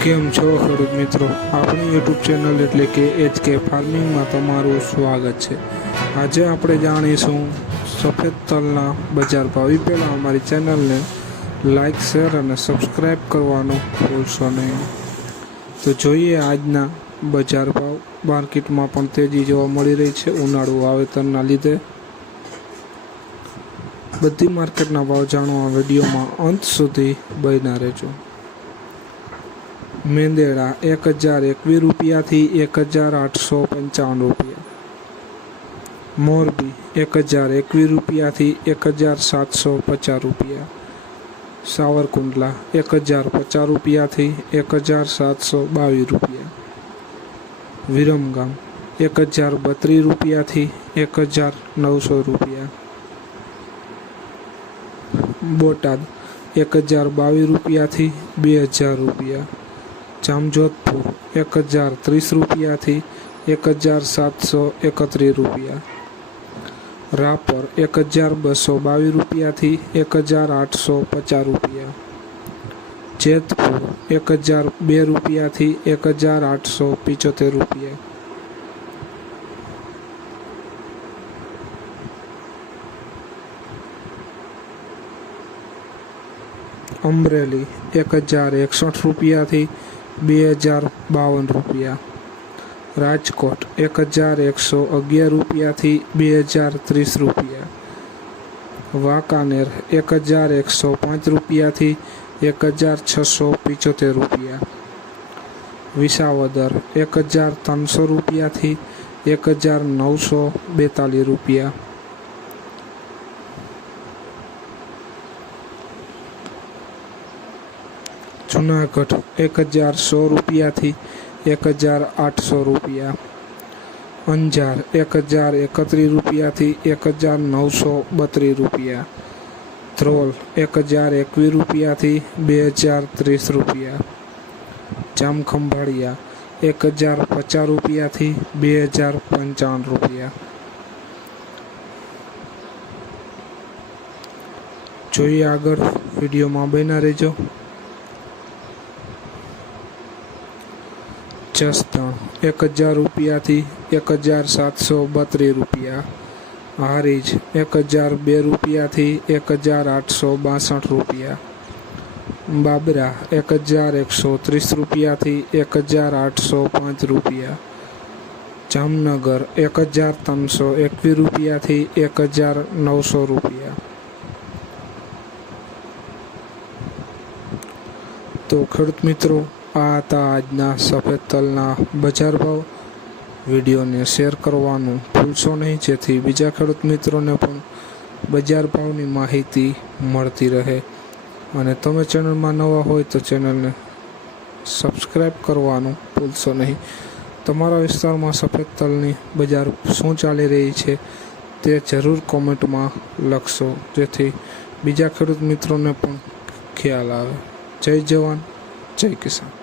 કેમ છો ખેડૂત મિત્રો, આપણી યુટ્યુબ ચેનલ એટલે કે HK ફાર્મિંગમાં તમારું સ્વાગત છે। આજે આપણે જાણીશું સફેદ તલના બજાર ભાવ। પહેલાં અમારી ચેનલને લાઇક, શેર અને સબસ્ક્રાઈબ કરવાનું ભૂલશો નહીં। તો જોઈએ આજના બજાર ભાવ। માર્કેટમાં પણ તેજી જોવા મળી રહી છે ઉનાળુ વાવેતરના લીધે। બધી માર્કેટના ભાવ જાણવા વિડીયોમાં અંત સુધી બન્યા રહેજો। મેંદેડા 1021 રૂપિયાથી 1855 રૂપિયા। મોરબી 1021 રૂપિયાથી 1750 રૂપિયા। સાવરકુંડલા 1050 રૂપિયાથી 1722 રૂપિયા। વિરમગામ 1032 રૂપિયાથી 1900 રૂપિયા। બોટાદ 1022 રૂપિયાથી 2000 રૂપિયા। જામજોધપુર 1030 રૂપિયાથી 1731 રૂપિયા। રાપર 1222 રૂપિયાથી 1850 રૂપિયા। જેતપુર 1002 રૂપિયાથી 1875 રૂપિયા। અમરેલી 1061 રૂપિયાથી 2052 રૂપિયા। રાજકોટ 1111 રૂપિયાથી 2030 રૂપિયા। વાંકાનેર 1105 રૂપિયાથી 1675 રૂપિયા। વિસાવદર 1300 રૂપિયાથી 1942 રૂપિયા। જુનાગઢ 1100 રૂપિયાથી 1800 રૂપિયા। અંજાર 1031 રૂપિયાથી 1932 રૂપિયા। ધ્રોલ 1021 રૂપિયાથી 2030 રૂપિયા। જામખંભાળિયા 1050 રૂપિયાથી 2055 રૂપિયા। જોઈએ આગળ, વિડીયોમાં બન્યા રહેજો। જસદણ 1000 રૂપિયાથી 1732 રૂપિયા। હારીજ 1002 રૂપિયાથી 1862 રૂપિયા। બાબરા 1130 રૂપિયાથી 1805 રૂપિયા। જામનગર 1321 રૂપિયાથી 1900 રૂપિયા। તો ખેડૂત મિત્રો, આ હતા આજના સફેદ તલના બજાર ભાવ। વિડીયોને શેર કરવાનું ભૂલશો નહીં, જેથી બીજા ખેડૂત મિત્રોને પણ બજાર ભાવની માહિતી મળતી રહે। અને તમે ચેનલમાં નવા હોય તો ચેનલને સબસ્ક્રાઈબ કરવાનું ભૂલશો નહીં। તમારા વિસ્તારમાં સફેદ તલની બજાર શું ચાલી રહી છે તે જરૂર કોમેન્ટમાં લખશો, જેથી બીજા ખેડૂત મિત્રોને પણ ખ્યાલ આવે। જય જવાન, જય કિસાન।